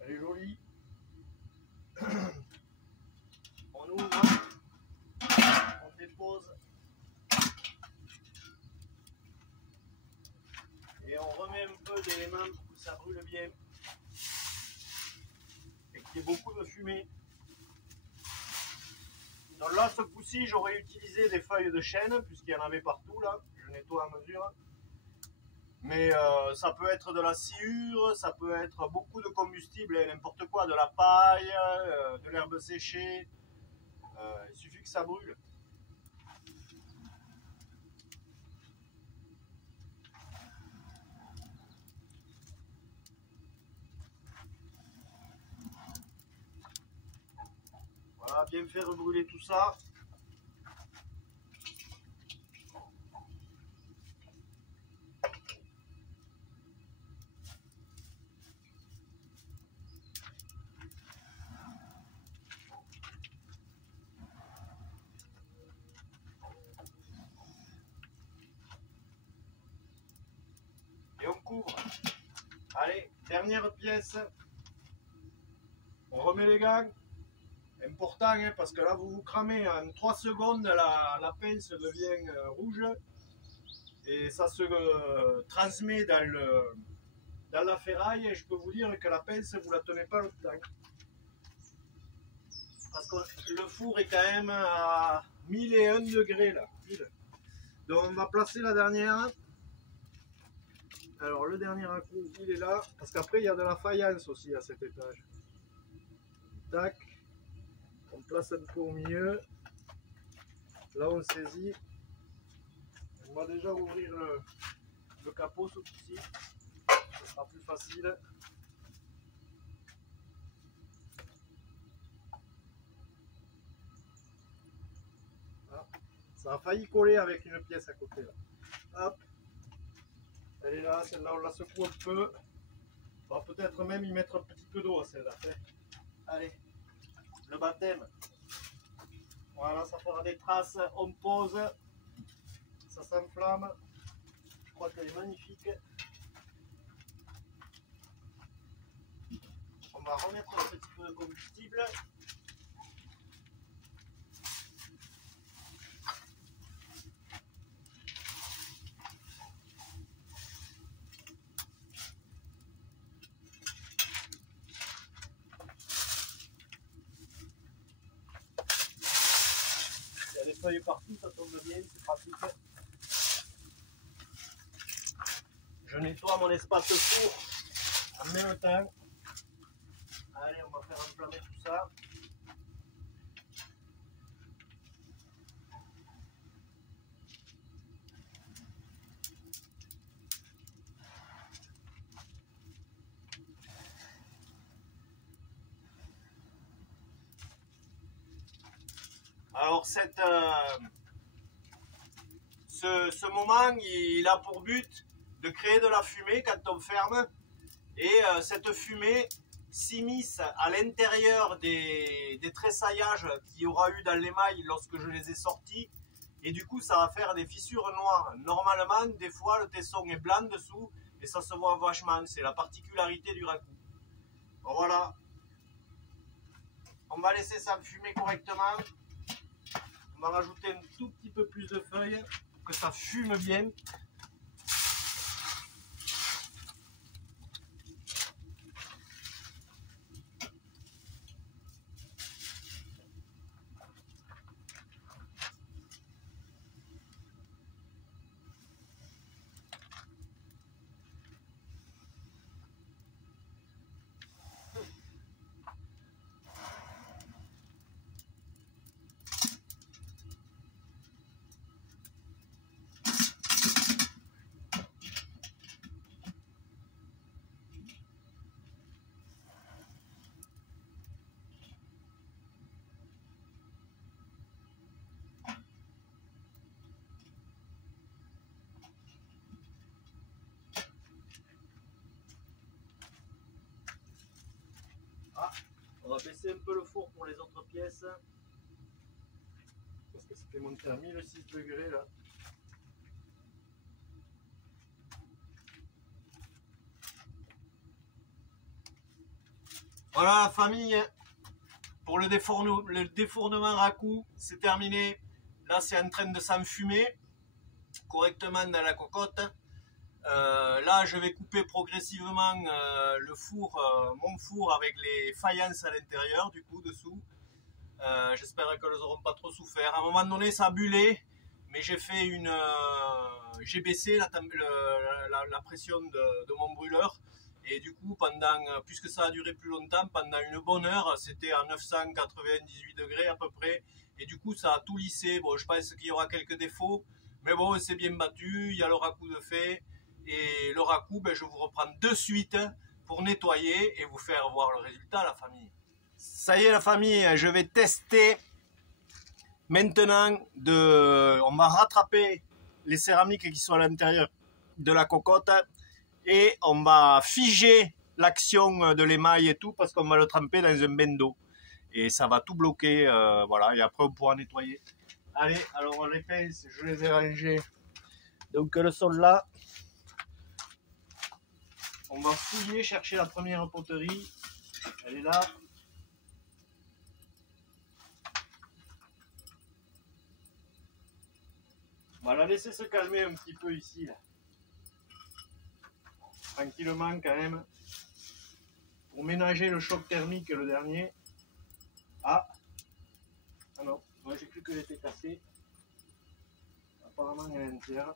Elle est jolie. On ouvre. On dépose. Et on remet un peu d'éléments pour que ça brûle bien. Et qu'il y ait beaucoup de fumée. Donc là, ce coup-ci, j'aurais utilisé des feuilles de chêne, puisqu'il y en avait partout là. Je nettoie à mesure. Mais ça peut être de la sciure, ça peut être beaucoup de combustible, n'importe quoi, de la paille, de l'herbe séchée. Il suffit que ça brûle. Voilà, bien faire brûler tout ça. Et on couvre. Allez, dernière pièce. On remet les gants. Important, hein, parce que là, vous vous cramez. En 3 secondes, la pince devient rouge. Et ça se transmet dans la ferraille. Et je peux vous dire que la pince, vous ne la tenez pas longtemps. Parce que le four est quand même à 1001 degrés là. Donc on va placer la dernière. Alors le dernier accroc, il est là. Parce qu'après il y a de la faïence aussi à cet étage. Tac. On place un peu au milieu. Là on saisit. On va déjà ouvrir le capot ce coup-ci. Ce sera plus facile. Ça a failli coller avec une pièce à côté là. Hop. Elle est là, celle-là on la secoue un peu. On va peut-être même y mettre un petit peu d'eau à celle-là. Allez, le baptême. Voilà, ça fera des traces. On pose. Ça s'enflamme. Je crois qu'elle est magnifique. On va remettre un petit peu de combustible. Il y a des feuilles partout, ça tombe bien, c'est pratique. Je nettoie mon espace four en même temps. Allez, on va faire enflammer tout ça. Alors ce moment, il a pour but de créer de la fumée quand on ferme. Et cette fumée s'immisce à l'intérieur des tressaillages qu'il y aura eu dans l'émail lorsque je les ai sortis. et du coup ça va faire des fissures noires. Normalement, des fois le tesson est blanc dessous et ça se voit vachement, c'est la particularité du raku. Bon, voilà, on va laisser ça fumer correctement. On va rajouter un tout petit peu plus de feuilles pour que ça fume bien. On va baisser un peu le four pour les autres pièces. Parce que ça fait monter à 1006 degrés là. Voilà la famille. Pour le défournement raku, c'est terminé. Là c'est en train de s'enfumer correctement dans la cocotte. Là je vais couper progressivement le four, mon four avec les faïences à l'intérieur du coup dessous. J'espère qu'elles n'auront pas trop souffert. À un moment donné ça a bullé, mais j'ai fait j'ai baissé la pression de mon brûleur. Et du coup, puisque ça a duré plus longtemps, pendant une bonne heure, c'était à 998 degrés à peu près. Et du coup, ça a tout lissé. Bon, je pense qu'il y aura quelques défauts. Mais bon, c'est bien battu. Il y a le raku de fait. Et le raku, ben, je vous reprends de suite pour nettoyer et vous faire voir le résultat, la famille. Ça y est, la famille, je vais tester. Maintenant, on va rattraper les céramiques qui sont à l'intérieur de la cocotte. Et on va figer l'action de l'émail et tout parce qu'on va le tremper dans un bain d'eau. Et ça va tout bloquer, voilà, et après on pourra nettoyer. Allez, alors les pinces, je les ai rangées. Donc le sol là. On va fouiller, chercher la première poterie. Elle est là. On va la laisser se calmer un petit peu ici, là. Tranquillement quand même, pour ménager le choc thermique le dernier. Ah non, moi j'ai cru qu'elle était cassée. Apparemment elle est entière.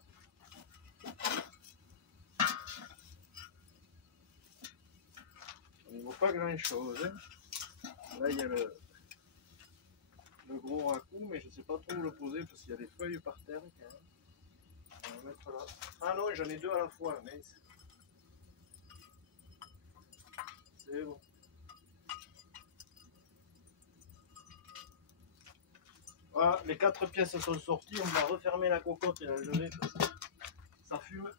On ne voit pas grand chose. Hein. Là il y a le gros raku, mais je ne sais pas trop où le poser parce qu'il y a des feuilles par terre. On va mettre là. Ah non, j'en ai deux à la fois, mince. C'est bon. Voilà, les 4 pièces sont sorties. On va refermer la cocotte et la lever parce que ça fume.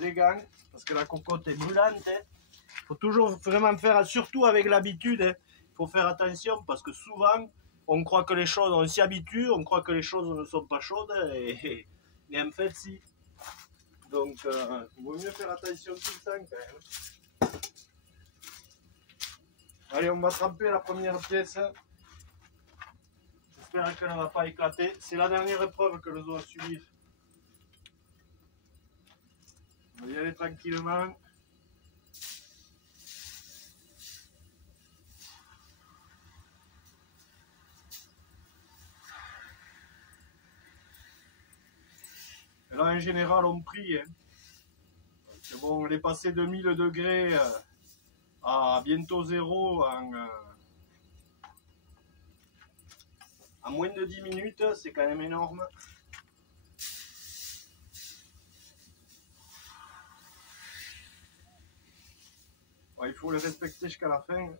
Les gants, parce que la cocotte est brûlante. Il faut toujours vraiment faire, surtout avec l'habitude, il faut faire attention parce que souvent on croit que les choses, on s'y habitue, on croit que les choses ne sont pas chaudes et en fait si. Donc il vaut mieux faire attention tout le temps quand même. Allez, on va tremper la première pièce. J'espère qu'elle ne va pas éclater. C'est la dernière épreuve que le zoo a subir. On va y aller tranquillement. Et là, en général, on prie. Hein. Parce que bon, on est passé de 1000 degrés à bientôt 0 en moins de 10 minutes. C'est quand même énorme. Ouais, il faut le respecter jusqu'à la fin.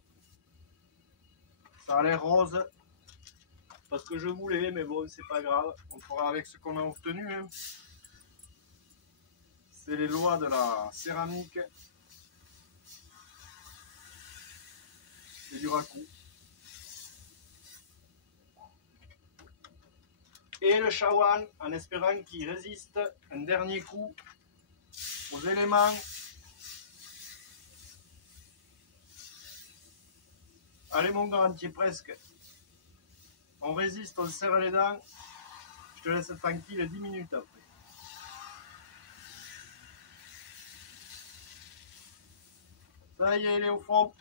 Ça a l'air rose. Parce que je voulais, mais bon, c'est pas grave. On fera avec ce qu'on a obtenu. Hein. C'est les lois de la céramique et du raku. et le shawan en espérant qu'il résiste un dernier coup aux éléments. Allez mon grand, tu es presque. On résiste, on serre les dents. Je te laisse tranquille 10 minutes après. Ça y est, il est au fond.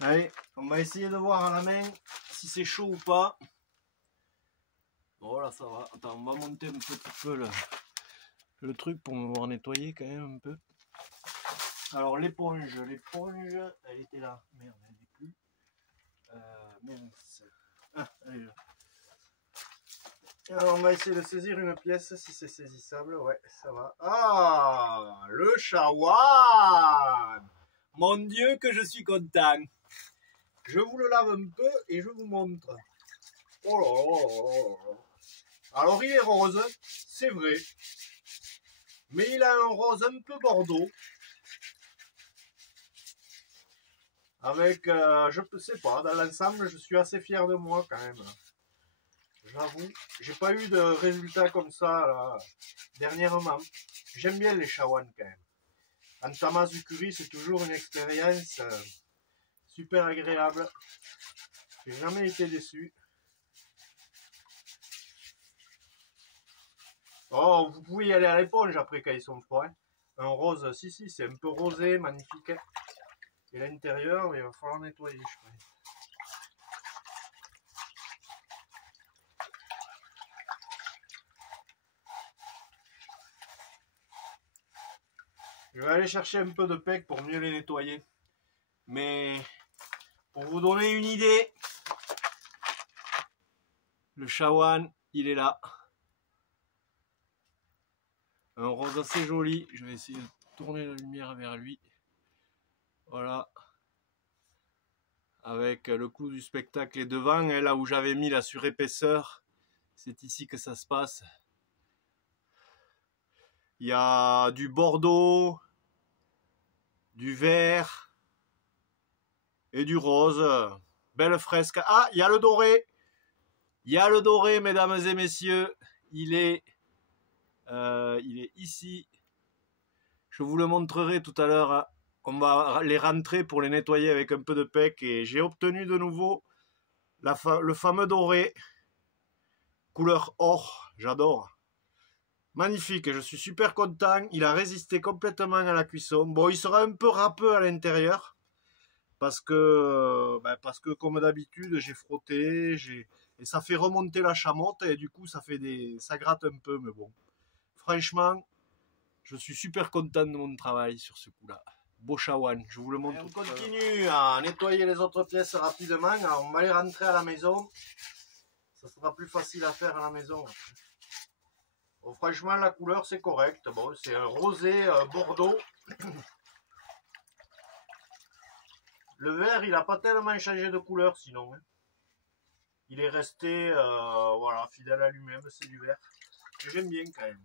Allez, on va essayer de voir à la main si c'est chaud ou pas. Bon là ça va. Attends, on va monter un petit peu le truc pour me voir nettoyer quand même un peu. Alors l'éponge, elle était là. Merde, elle n'est plus. Mince. Ah, elle est là. Alors on va essayer de saisir une pièce si c'est saisissable. Ouais, ça va. Ah, le shawan! Mon Dieu que je suis content. Je vous le lave un peu et je vous montre. Oh là là là là. Alors il est rose, c'est vrai. Mais il a un rose un peu bordeaux. Avec, je ne sais pas, dans l'ensemble, je suis assez fier de moi quand même. J'avoue, j'ai pas eu de résultats comme ça là, dernièrement. J'aime bien les shawans quand même. En Tamazukuri, c'est toujours une expérience super agréable. J'ai jamais été déçu. Oh, vous pouvez y aller à l'éponge après quand ils sont froids. Hein. Un rose, si, c'est un peu rosé, magnifique. Et l'intérieur, il va falloir nettoyer, je crois. Je vais aller chercher un peu de pec pour mieux les nettoyer. Mais pour vous donner une idée, le shawan, il est là. Un rose assez joli. Je vais essayer de tourner la lumière vers lui. Voilà. Avec le clou du spectacle est devant, hein, là où j'avais mis la surépaisseur. C'est ici que ça se passe. Il y a du bordeaux, du vert et du rose. Belle fresque. Ah, il y a le doré. Il y a le doré, mesdames et messieurs. Il est ici. Je vous le montrerai tout à l'heure. Hein. On va les rentrer pour les nettoyer avec un peu de pec. Et j'ai obtenu de nouveau le fameux doré. Couleur or. J'adore. Magnifique, je suis super content. Il a résisté complètement à la cuisson. Bon, il sera un peu râpeux à l'intérieur. Parce que comme d'habitude, j'ai frotté. Et ça fait remonter la chamotte. Et du coup, ça gratte un peu. Mais bon, franchement, je suis super content de mon travail sur ce coup-là. Beau shawan, je vous le montre. On continue à nettoyer les autres pièces rapidement. Alors, on va les rentrer à la maison. Ça sera plus facile à faire à la maison. Bon, franchement, la couleur, c'est correct. Bon, c'est un rosé bordeaux. Le vert, il n'a pas tellement changé de couleur, sinon. Hein. Il est resté voilà, fidèle à lui-même, c'est du vert. J'aime bien quand même.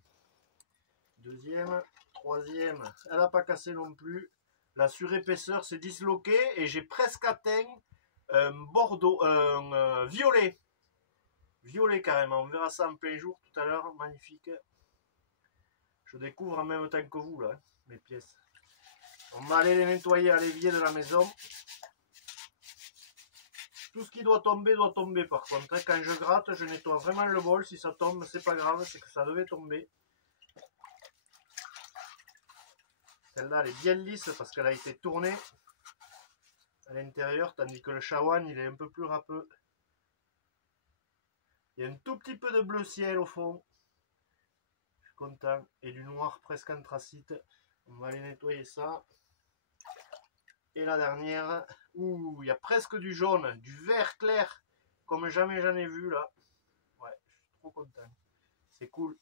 Deuxième, troisième, elle n'a pas cassé non plus. La surépaisseur s'est disloquée et j'ai presque atteint un bordeaux, violet. Violet carrément, on verra ça en plein jour tout à l'heure, magnifique. Je découvre en même temps que vous là, mes pièces. On va aller les nettoyer à l'évier de la maison. Tout ce qui doit tomber par contre. Quand je gratte, je nettoie vraiment le bol. Si ça tombe, c'est pas grave, c'est que ça devait tomber. Celle-là, elle est bien lisse parce qu'elle a été tournée à l'intérieur, tandis que le shawan, il est un peu plus râpeux. Il y a un tout petit peu de bleu ciel au fond. Je suis content. Et du noir presque anthracite. On va aller nettoyer ça. Et la dernière, ouh, il y a presque du jaune, du vert clair, comme jamais j'en ai vu là. Ouais, je suis trop content. C'est cool.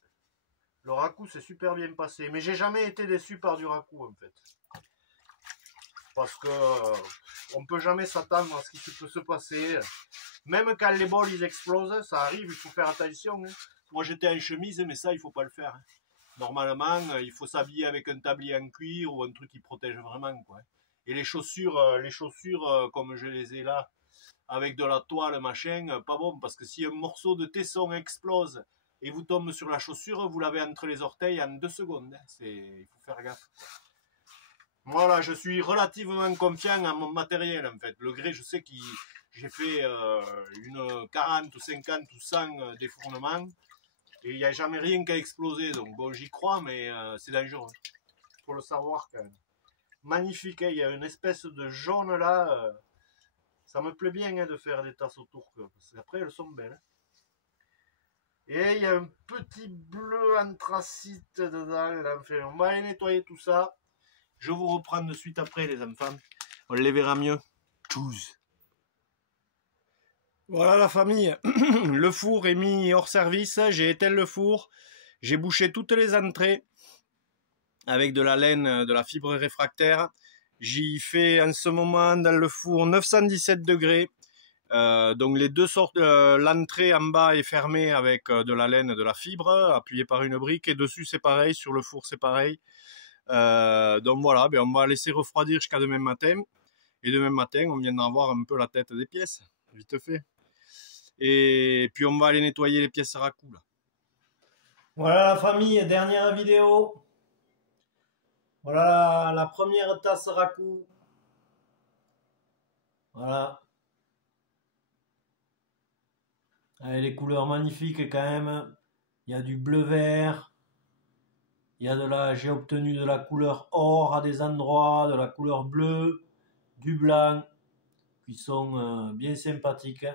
Le raku s'est super bien passé. Mais j'ai jamais été déçu par du raku en fait. Parce que on peut jamais s'attendre à ce qui peut se passer. Même quand les bols ils explosent, ça arrive, il faut faire attention. Hein. Moi j'étais en chemise, mais ça il faut pas le faire. Hein. Normalement, il faut s'habiller avec un tablier en cuir ou un truc qui protège vraiment. Quoi. Et les chaussures comme je les ai là, avec de la toile, machin, pas bon, parce que si un morceau de tesson explose et vous tombe sur la chaussure, vous l'avez entre les orteils en 2 secondes. Il faut faire gaffe. Voilà, je suis relativement confiant en mon matériel en fait. Le grès, je sais que j'ai fait une 40 ou 50 ou 100 défournements et il n'y a jamais rien qui a explosé. Donc bon, j'y crois, mais c'est dangereux. Il faut le savoir quand même. Magnifique, hein, il y a une espèce de jaune là. Ça me plaît bien de faire des tasses autour, parce qu'après elles sont belles. Et il y a un petit bleu anthracite dedans. Enfin, on va aller nettoyer tout ça. Je vous reprends de suite après les enfants. On les verra mieux. Tchuss. Voilà la famille. Le four est mis hors service. J'ai éteint le four. J'ai bouché toutes les entrées avec de la laine, de la fibre réfractaire. J'y fais en ce moment dans le four 917 degrés. Donc les deux sortes, l'entrée en bas est fermée avec de la laine, de la fibre, appuyée par une brique, et dessus c'est pareil, sur le four c'est pareil. Donc voilà, on va laisser refroidir jusqu'à demain matin. Et demain matin, on viendra voir un peu la tête des pièces, vite fait. Et puis on va aller nettoyer les pièces Raku là. Voilà la famille, dernière vidéo. Voilà la première tasse Raku. Voilà. Avec les couleurs magnifiques quand même. Il y a du bleu vert. J'ai obtenu de la couleur or à des endroits, de la couleur bleue, du blanc, qui sont bien sympathiques.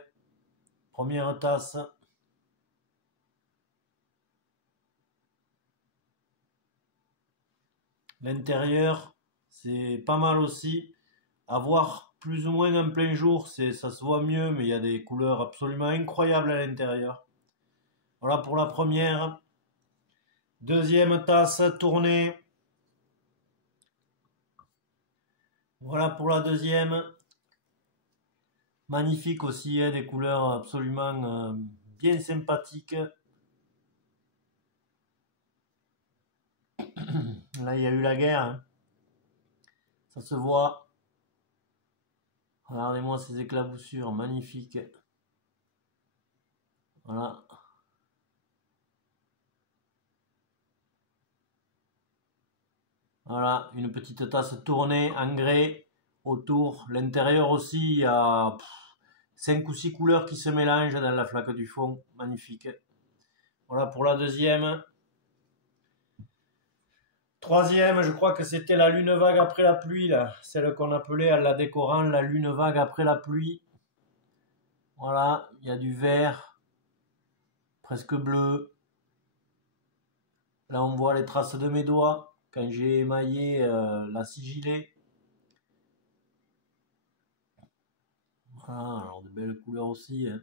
Première tasse. L'intérieur, c'est pas mal aussi. À voir plus ou moins en plein jour, ça se voit mieux, mais il y a des couleurs absolument incroyables à l'intérieur. Voilà pour la première. Deuxième tasse tournée. Voilà pour la deuxième. Magnifique aussi, hein, des couleurs absolument bien sympathiques. Là, il y a eu la guerre. Hein. Ça se voit. Regardez-moi ces éclaboussures, magnifiques. Voilà. Voilà, une petite tasse tournée en grès autour. L'intérieur aussi, il y a 5 ou 6 couleurs qui se mélangent dans la flaque du fond. Magnifique. Voilà pour la deuxième. Troisième, je crois que c'était la lune vague après la pluie, là. Celle qu'on appelait en la décorant la lune vague après la pluie. Voilà, il y a du vert, presque bleu. Là, on voit les traces de mes doigts quand j'ai émaillé la sigillée. Voilà, alors de belles couleurs aussi. Hein.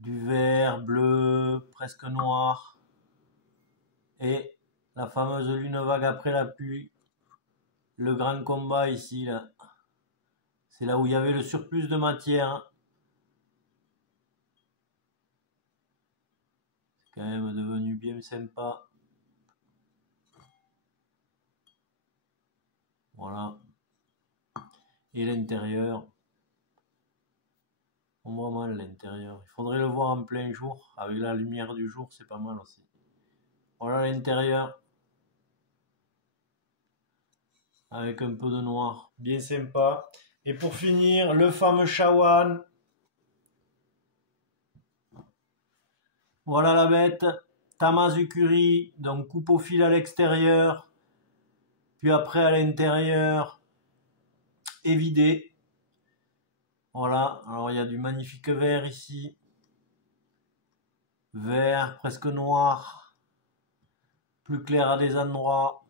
Du vert, bleu, presque noir. Et la fameuse lune vague après la pluie. Le grand combat ici, là. C'est là où il y avait le surplus de matière. C'est quand même devenu bien sympa. Voilà. Et l'intérieur. On voit mal l'intérieur. Il faudrait le voir en plein jour. Avec la lumière du jour, c'est pas mal aussi. Voilà l'intérieur. Avec un peu de noir. Bien sympa. Et pour finir, le fameux Shawan. Voilà la bête. Tamazukuri. Donc coupe au fil à l'extérieur. Puis après à l'intérieur. Évidé. Voilà, alors il y a du magnifique vert ici. Vert, presque noir. Plus clair à des endroits.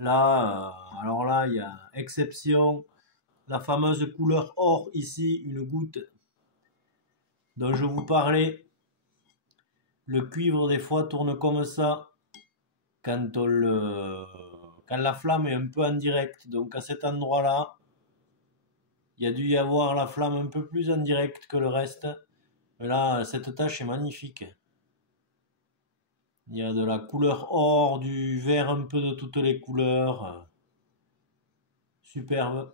Là, alors là, il y a exception. La fameuse couleur or ici, une goutte dont je vous parlais. Le cuivre des fois tourne comme ça quand la flamme est un peu en direct. Donc à cet endroit-là, il y a dû y avoir la flamme un peu plus en direct que le reste. Mais là, cette tache est magnifique. Il y a de la couleur or, du vert un peu de toutes les couleurs. Superbe.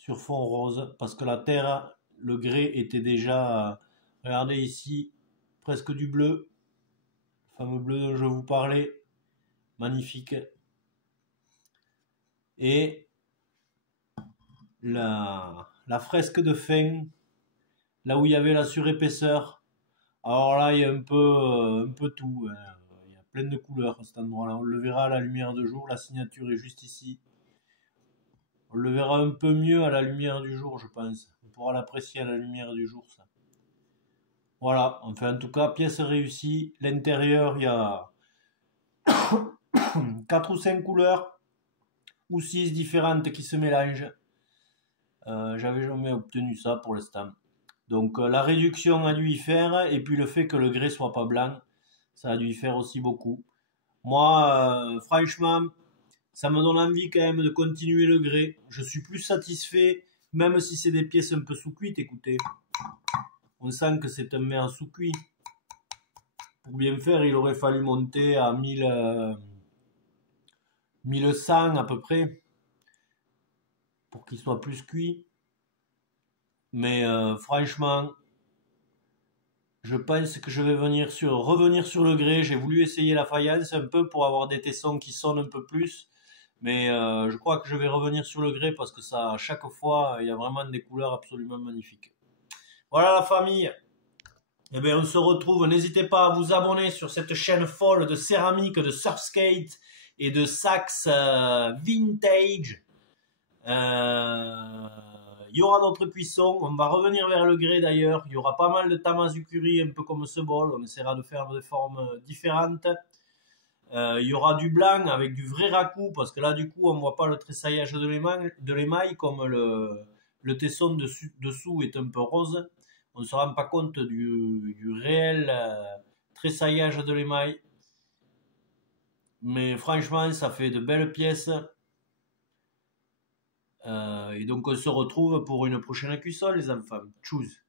sur fond rose parce que la terre, le grès était déjà, regardez ici, presque du bleu, le fameux bleu dont je vous parlais, magnifique. Et la fresque de fin, là où il y avait la surépaisseur, alors là il y a un peu tout, hein. Il y a plein de couleurs à cet endroit-là, on le verra à la lumière de jour, la signature est juste ici. On le verra un peu mieux à la lumière du jour, je pense. On pourra l'apprécier à la lumière du jour, ça. Voilà, enfin en tout cas, pièce réussie. L'intérieur, il y a 4 ou 5 couleurs, ou 6 différentes qui se mélangent. J'avais jamais obtenu ça pour l'instant. Donc la réduction a dû y faire, et puis le fait que le grès soit pas blanc, ça a dû y faire aussi beaucoup. Moi, franchement, ça me donne envie quand même de continuer le grès. Je suis plus satisfait, même si c'est des pièces un peu sous-cuites, écoutez. On sent que c'est un mer sous-cuit. Pour bien faire, il aurait fallu monter à 1100 à peu près, pour qu'il soit plus cuit. Mais franchement, je pense que je vais revenir sur le grès. J'ai voulu essayer la faïence un peu pour avoir des tessons qui sonnent un peu plus. Mais je crois que je vais revenir sur le grès parce que ça, à chaque fois, il y a vraiment des couleurs absolument magnifiques. Voilà la famille. Eh bien, on se retrouve. N'hésitez pas à vous abonner sur cette chaîne folle de céramique, de surfskate et de sax vintage. Il y aura d'autres cuissons. On va revenir vers le grès d'ailleurs. Il y aura pas mal de tamazukuri, un peu comme ce bol. On essaiera de faire des formes différentes. Il y aura du blanc avec du vrai raku parce que là du coup on voit pas le tressaillage de l'émail comme le tesson dessous est un peu rose. On ne se rend pas compte du réel tressaillage de l'émail. Mais franchement ça fait de belles pièces. Et donc on se retrouve pour une prochaine cuisson les enfants. Tchuss.